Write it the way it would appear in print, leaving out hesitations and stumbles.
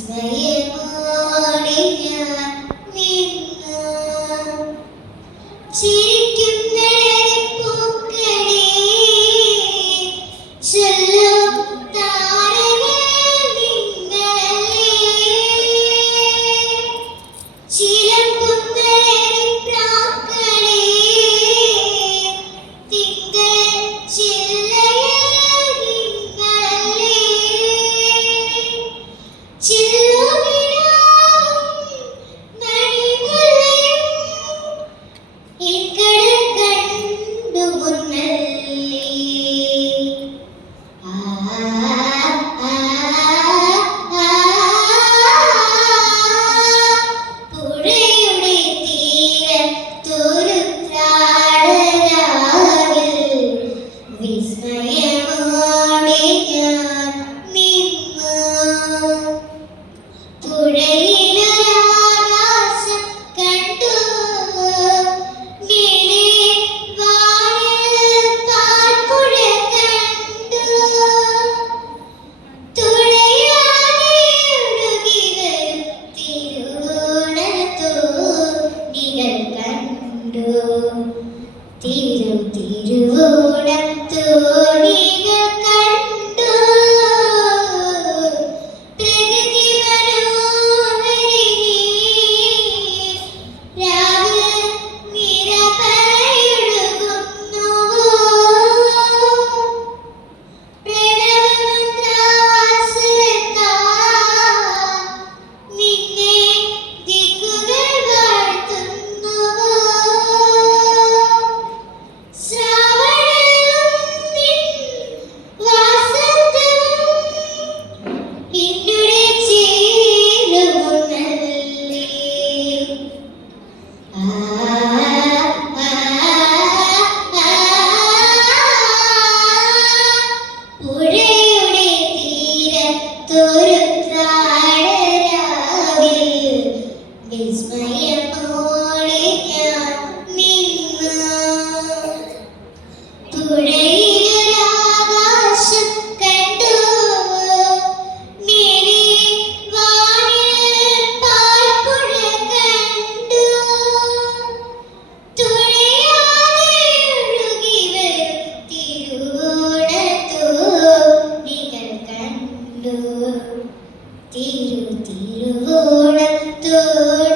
വിസ്മയമോടെ ഞാൻ നിന്നു. ചിരിക്കുന്ന പൂക്കളെ ചൊല്ലും താരകൾ നിങ്ങളല്ലേ. ചിലമ്പുന്ന പ്രാക്കളെ തിങ്കൾ ചില്ലയിൽ നിങ്ങളല്ലേ. ചില്ലുനിലാവും മണിമുല്ലയും ഇക്കടൽ കണ്ടുമുന്നല്ലേ. പുഴയുടെ തീരത്തൊരു ത്രാടരാവിൽ വിസ്മയമോടെ ഞാൻ നിന്നു. പുഴയിലൊരാകാശം കണ്ടു, മേലെ വാനിൽ പാൽപ്പുഴ കണ്ടു. തുഴയാതെ ഒഴുകി വരും തിരുവോണത്തോണികൾ കണ്ടു. തിരുവോണത്തോണികൾ കണ്ടു. പ്രകൃതി മനോഹരിണി രാവ് നിറപറയൊഴുകുന്നു. പ്രണവമന്ത്രാസുരത്താൽ നിന്നെ ദിക്കുകൾ വാഴ്ത്തുന്നു. ശ്രാവണവും നിൻ വാസന്തവും എന്നുടെ ചേരുമല്ലേ. പുഴയുടെ തീരത്തൊരു ത്രാടരാവിൽ വിസ്മയമോടെ ഞാൻ നിന്നു. പുഴയിലൊരാകാശം കണ്ടു, മേലെ വാനിൽ പാൽപ്പുഴ കണ്ടു. തുഴയാതെ ഒഴുകി വരും തിരുവോണത്തോണികൾ കണ്ടു. തിരുവോണത്തോണികൾ